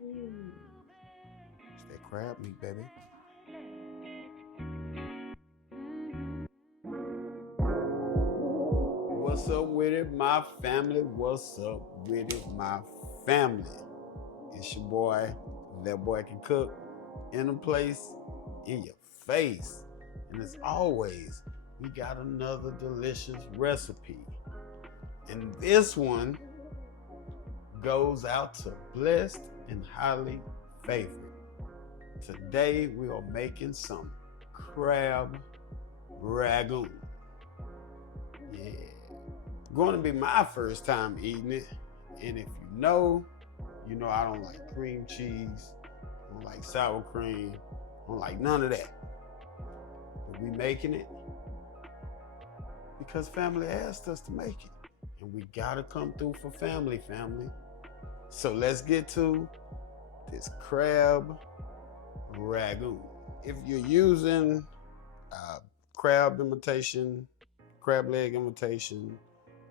It's that crab meat, baby. What's up with it, my family? What's up with it, my family? It's your boy. That boy can cook in a place, in your face. And as always, we got another delicious recipe. And this one goes out to blessed and highly favored. Today we are making some crab rangoon. Yeah. Going to be my first time eating it. And if you know I don't like cream cheese, I don't like sour cream, I don't like none of that. But we making it because family asked us to make it. And we gotta come through for family. So let's get to this crab rangoon. If you're using crab imitation, crab leg imitation,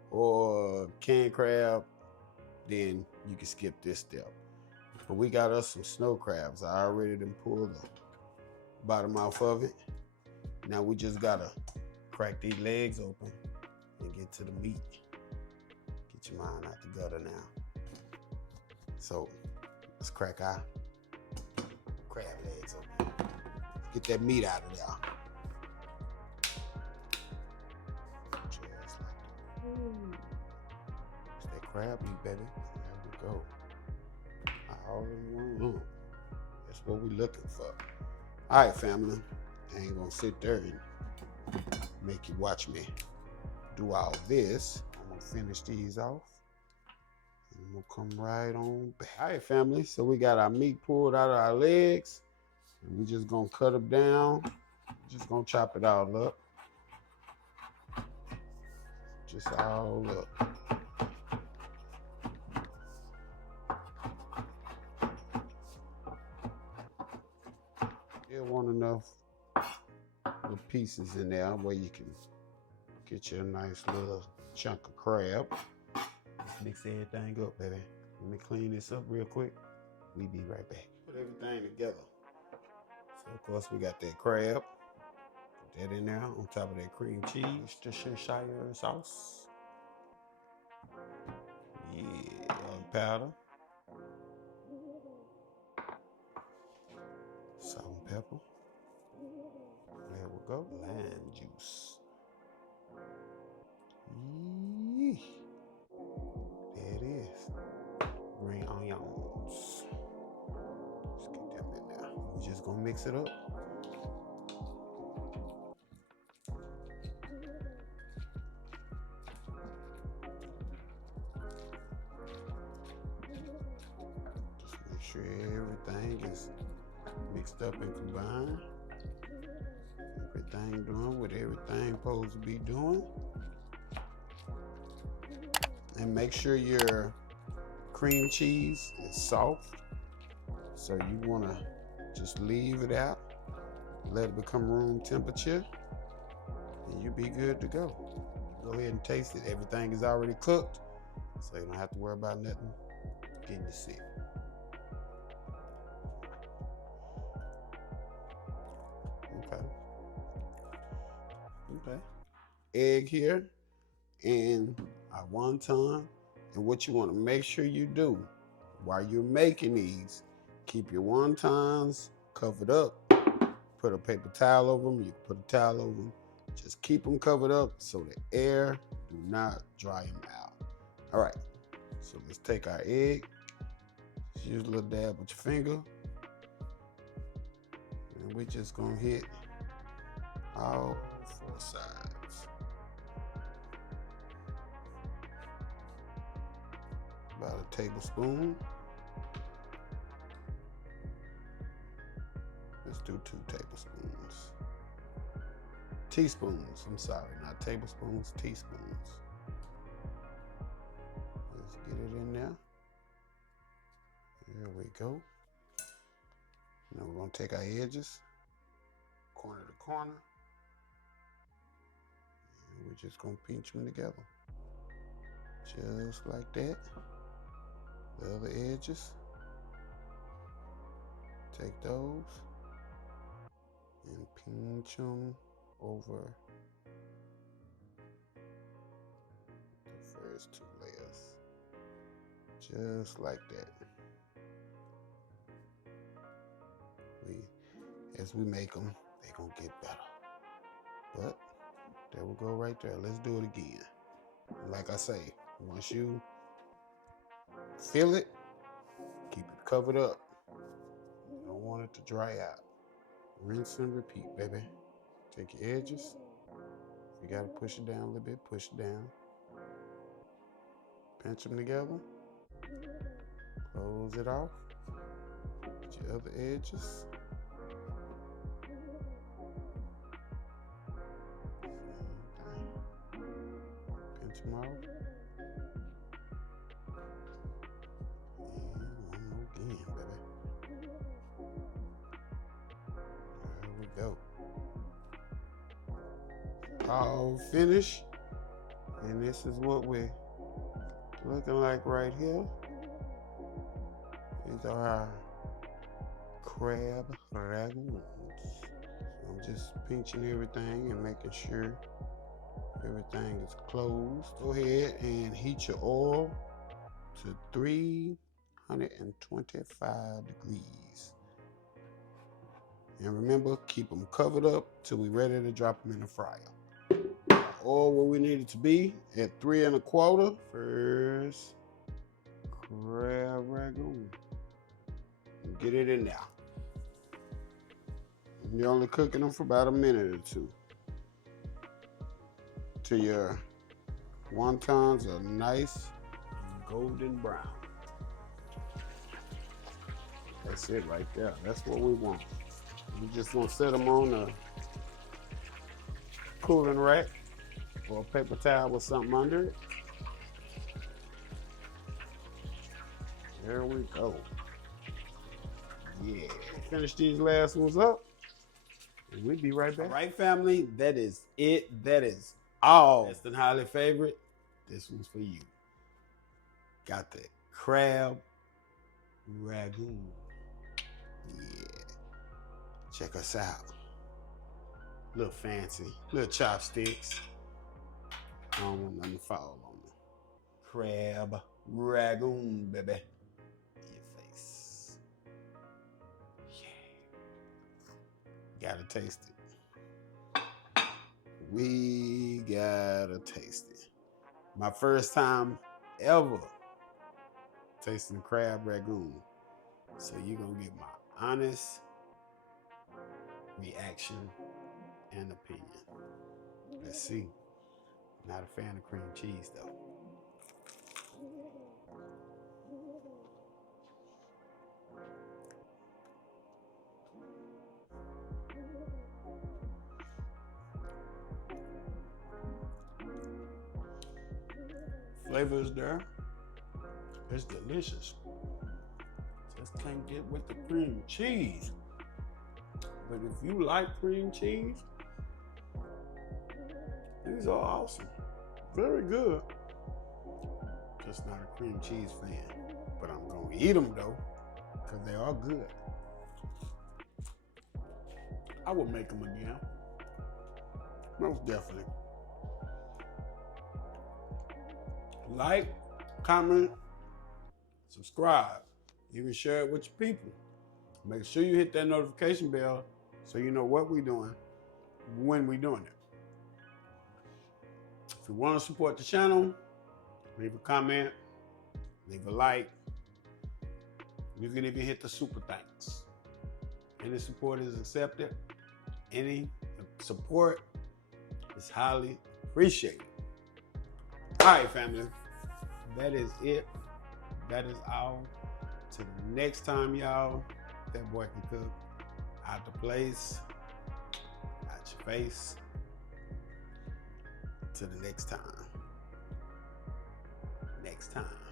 or canned crab, then you can skip this step. But we got us some snow crabs. I already done pulled the bottom off of it. Now we just gotta crack these legs open and get to the meat. Get your mind out the gutter now. So let's crack our crab legs open. Let's get that meat out of there. Just like that. It's that crab meat, baby. There we go. All in one room. That's what we're looking for. All right, family. I ain't gonna sit there and make you watch me do all this. I'm gonna finish these off. And we'll come right on back. All right, family. So we got our meat pulled out of our legs. And we just gonna cut them down. Just gonna chop it all up. Just all up. Still want enough little pieces in there where you can get you a nice little chunk of crab. Let's mix everything up, baby. Let me clean this up real quick. We be right back. Put everything together. So of course we got that crab. Put that in there on top of that cream cheese, Worcestershire sauce. Yeah, powder. Salt and pepper. There we go. Lime juice. Yee. There it is. Green onions. Let's get them in there. We're just gonna mix it up. Just make sure everything is mixed up and combined. Everything doing what everything supposed to be doing. And make sure your cream cheese is soft. So you want to just leave it out, let it become room temperature, and you'll be good to go. Go ahead and taste it. Everything is already cooked, so you don't have to worry about nothing getting you sick. Okay. Egg here and our wonton. And what you want to make sure you do while you're making these, keep your wontons covered up. Put a paper towel over them. You can put a towel over them. Just keep them covered up so the air do not dry them out. All right, so let's take our egg. Just use a little dab with your finger. And we're just gonna hit all 4 sides. About a tablespoon. Let's do 2 tablespoons. Teaspoons, I'm sorry, not tablespoons, teaspoons. Let's get it in there. There we go. Now we're gonna take our edges, corner to corner, and we're just gonna pinch them together. Just like that. The other edges. Take those and pinch them over the first 2 layers. Just like that. As we make them, they're gonna get better. But there we go right there. Let's do it again. Like I say, once you feel it, keep it covered up. You don't want it to dry out. Rinse and repeat, baby. Take your edges. If you gotta push it down a little bit, push it down. Pinch them together. Close it off. Get your other edges. Pinch them off. And one more again, baby. There we go. All finished. And this is what we're looking like right here. These are our crab rangoons. So I'm just pinching everything and making sure everything is closed. Go ahead and heat your oil to 325 degrees. And remember, keep them covered up till we're ready to drop them in the fryer. Oil where we need it to be at 3 1/4. First crab rangoon. Get it in there. You're only cooking them for about a minute or two till your wontons are nice golden brown. That's it right there. That's what we want. We're just gonna set them on a cooling rack or a paper towel with something under it. There we go. Yeah. Finish these last ones up. And we'll be right back. All right, family. That is it. That is all. Best and highly favorite. This one's for you. Got the crab rangoon. Yeah. Check us out. Little fancy. Little chopsticks. I don't want nothing to fall on me. Crab rangoon, baby. Gotta taste it. We gotta taste it. My first time ever tasting crab rangoon. So you're gonna get my honest reaction and opinion. Let's see. Not a fan of cream cheese though. Flavor is there. It's delicious. Just can't get with the cream cheese. But if you like cream cheese, these are awesome. Very good. Just not a cream cheese fan. But I'm gonna eat them though, because they are good. I will make them again. Most definitely. Like, comment, subscribe. You can share it with your people. Make sure you hit that notification bell so you know what we're doing, when we're doing it. If you want to support the channel, leave a comment, leave a like. You can even hit the super thanks. Any support is accepted. Any support is highly appreciated. All right, family. That is it. That is all. Till the next time, y'all. That boy can cook. Out the place. Out your face. Till the next time. Next time.